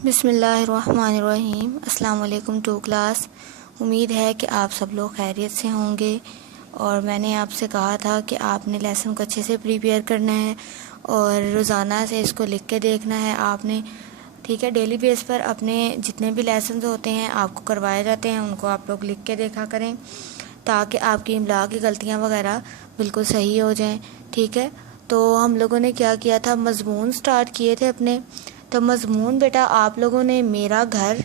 बिस्मिल्लाहिर्रहमानिर्रहीम। अस्सलाम वालेकुम टू क्लास। उम्मीद है कि आप सब लोग खैरियत से होंगे। और मैंने आपसे कहा था कि आपने लेसन को अच्छे से प्रिपेयर करना है और रोज़ाना से इसको लिख के देखना है आपने। ठीक है, डेली बेस पर अपने जितने भी लेसन होते हैं आपको करवाए जाते हैं उनको आप लोग लिख के देखा करें ताकि आपकी इमला की गलतियाँ वगैरह बिल्कुल सही हो जाएं। ठीक है, तो हम लोगों ने क्या किया था, मज़मून स्टार्ट किए थे अपने। तो मज़मून बेटा आप लोगों ने मेरा घर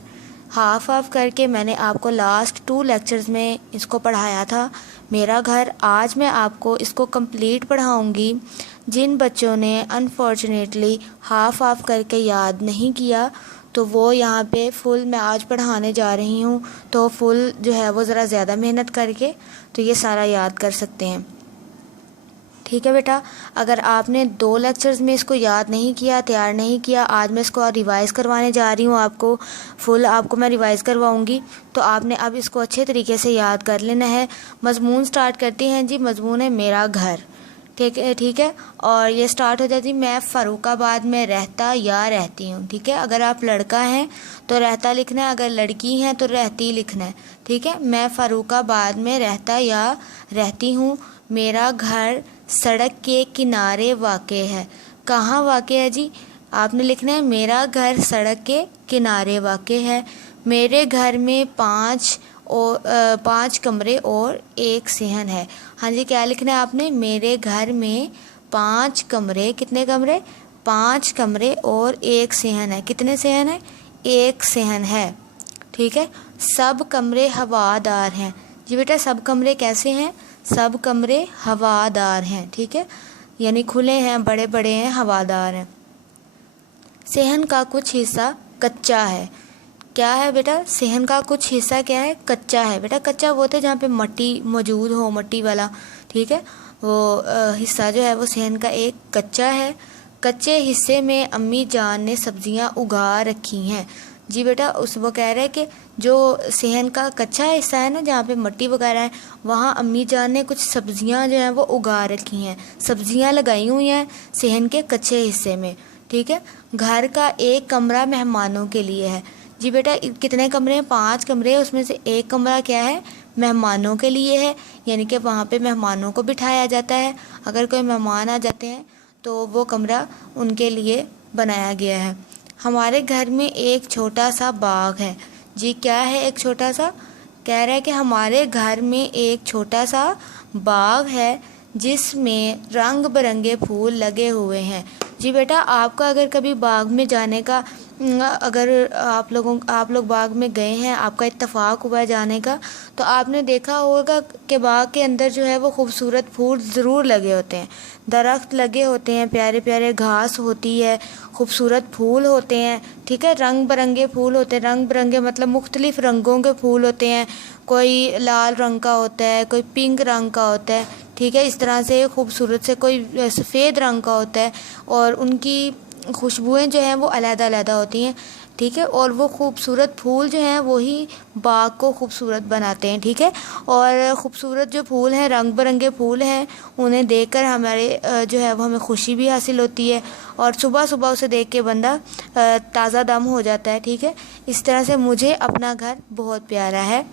हाफ करके मैंने आपको लास्ट 2 लेक्चर्स में इसको पढ़ाया था। मेरा घर आज मैं आपको इसको कंप्लीट पढ़ाऊंगी। जिन बच्चों ने अनफॉर्चुनेटली हाफ करके याद नहीं किया तो वो यहाँ पे फुल मैं आज पढ़ाने जा रही हूँ, तो फुल जो है वो ज़रा ज़्यादा मेहनत करके तो ये सारा याद कर सकते हैं। ठीक है बेटा, अगर आपने 2 लेक्चर्स में इसको याद नहीं किया, तैयार नहीं किया, आज मैं इसको रिवाइज़ करवाने जा रही हूँ आपको, फुल आपको मैं रिवाइज़ करवाऊँगी, तो आपने अब इसको अच्छे तरीके से याद कर लेना है। मज़मून स्टार्ट करती हैं जी। मज़मून है मेरा घर। ठीक है, और ये स्टार्ट हो जाती मैं फ़र्रुखाबाद में रहता या रहती हूँ। ठीक है, अगर आप लड़का हैं तो रहता लिखना है, अगर लड़की हैं तो रहती लिखना है। ठीक है, मैं फ़र्रुखाबाद में रहता या रहती हूँ। मेरा घर सड़क के किनारे वाक़े है। कहाँ वाक़े है जी? आपने लिखना है मेरा घर सड़क के किनारे वाक़े है। मेरे घर में 5 कमरे और 1 सेहन है। हाँ जी, क्या लिखना है आपने? मेरे घर में 5 कमरे, कितने कमरे? 5 कमरे और 1 सेहन है। कितने सेहन है? 1 सेहन है। ठीक है, सब कमरे हवादार हैं। जी बेटा, सब कमरे कैसे हैं? सब कमरे हवादार हैं। ठीक है, यानी खुले हैं, बड़े बड़े हैं, हवादार हैं। सेहन का कुछ हिस्सा कच्चा है। क्या है बेटा? सेहन का कुछ हिस्सा क्या है? कच्चा है। बेटा कच्चा वो थे जहाँ पे मट्टी मौजूद हो, मट्टी वाला। ठीक है, वो हिस्सा जो है वो सेहन का एक कच्चा है। कच्चे हिस्से में अम्मी जान ने सब्जियां उगा रखी हैं। जी बेटा, वो कह रहे हैं कि जो सेहन का कच्चा हिस्सा है ना, जहाँ पे मट्टी वगैरह है, वहाँ अम्मी जान ने कुछ सब्जियां जो हैं वो उगा रखी हैं। सब्जियां लगाई हुई हैं सेहन के कच्चे हिस्से में। ठीक है, घर का एक कमरा मेहमानों के लिए है। जी बेटा, कितने कमरे हैं? 5 कमरे हैं, उसमें से एक कमरा क्या है? मेहमानों के लिए है, यानी कि वहाँ पे मेहमानों को बिठाया जाता है। अगर कोई मेहमान आ जाते हैं तो वो कमरा उनके लिए बनाया गया है। हमारे घर में एक छोटा सा बाग है। जी क्या है एक छोटा सा? कह रहा है कि हमारे घर में एक छोटा सा बाग है जिसमें रंग बिरंगे फूल लगे हुए हैं। जी बेटा, आपका अगर कभी बाग में जाने का, अगर आप लोग बाग में गए हैं, आपका इत्तेफाक हुआ है जाने का, तो आपने देखा होगा कि बाग के अंदर जो है वो खूबसूरत फूल ज़रूर लगे होते हैं। दरख्त लगे होते हैं, प्यारे प्यारे घास होती है, खूबसूरत फूल होते हैं। ठीक है, रंग बिरंगे फूल होते हैं। रंग बिरंगे मतलब मुख्तलिफ़ रंगों के फूल होते हैं। कोई लाल रंग का होता है, कोई पिंक रंग का होता है। ठीक है, इस तरह से खूबसूरत से कोई सफ़ेद रंग का होता है और उनकी खुशबुएं जो हैं वो अलग-अलग होती हैं। ठीक है, और वो खूबसूरत फूल जो हैं वही बाग को खूबसूरत बनाते हैं। ठीक है, और ख़ूबसूरत जो फूल हैं, रंग बिरंगे फूल हैं, उन्हें देखकर हमारे जो है वो हमें खुशी भी हासिल होती है और सुबह सुबह उसे देख के बंदा ताज़ा दम हो जाता है। ठीक है, इस तरह से मुझे अपना घर बहुत प्यारा है।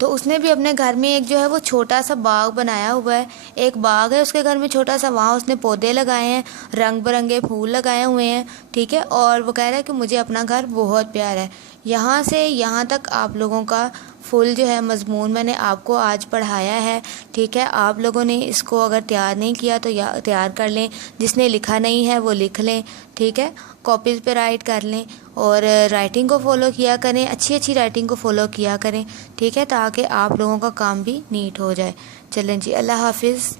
तो उसने भी अपने घर में एक जो है वो छोटा सा बाग बनाया हुआ है। एक बाग है उसके घर में छोटा सा, वहाँ उसने पौधे लगाए हैं, रंग बिरंगे फूल लगाए हुए हैं। ठीक है, और वो कह रहा है कि मुझे अपना घर बहुत प्यारा है। यहाँ से यहाँ तक आप लोगों का फुल जो है मज़मून मैंने आपको आज पढ़ाया है। ठीक है, आप लोगों ने इसको अगर तैयार नहीं किया तो तैयार कर लें, जिसने लिखा नहीं है वो लिख लें। ठीक है, कॉपीज़ पे राइट कर लें और राइटिंग को फॉलो किया करें, अच्छी अच्छी राइटिंग को फॉलो किया करें। ठीक है, ताकि आप लोगों का काम भी नीट हो जाए। चलें जी, अल्लाह हाफिज़।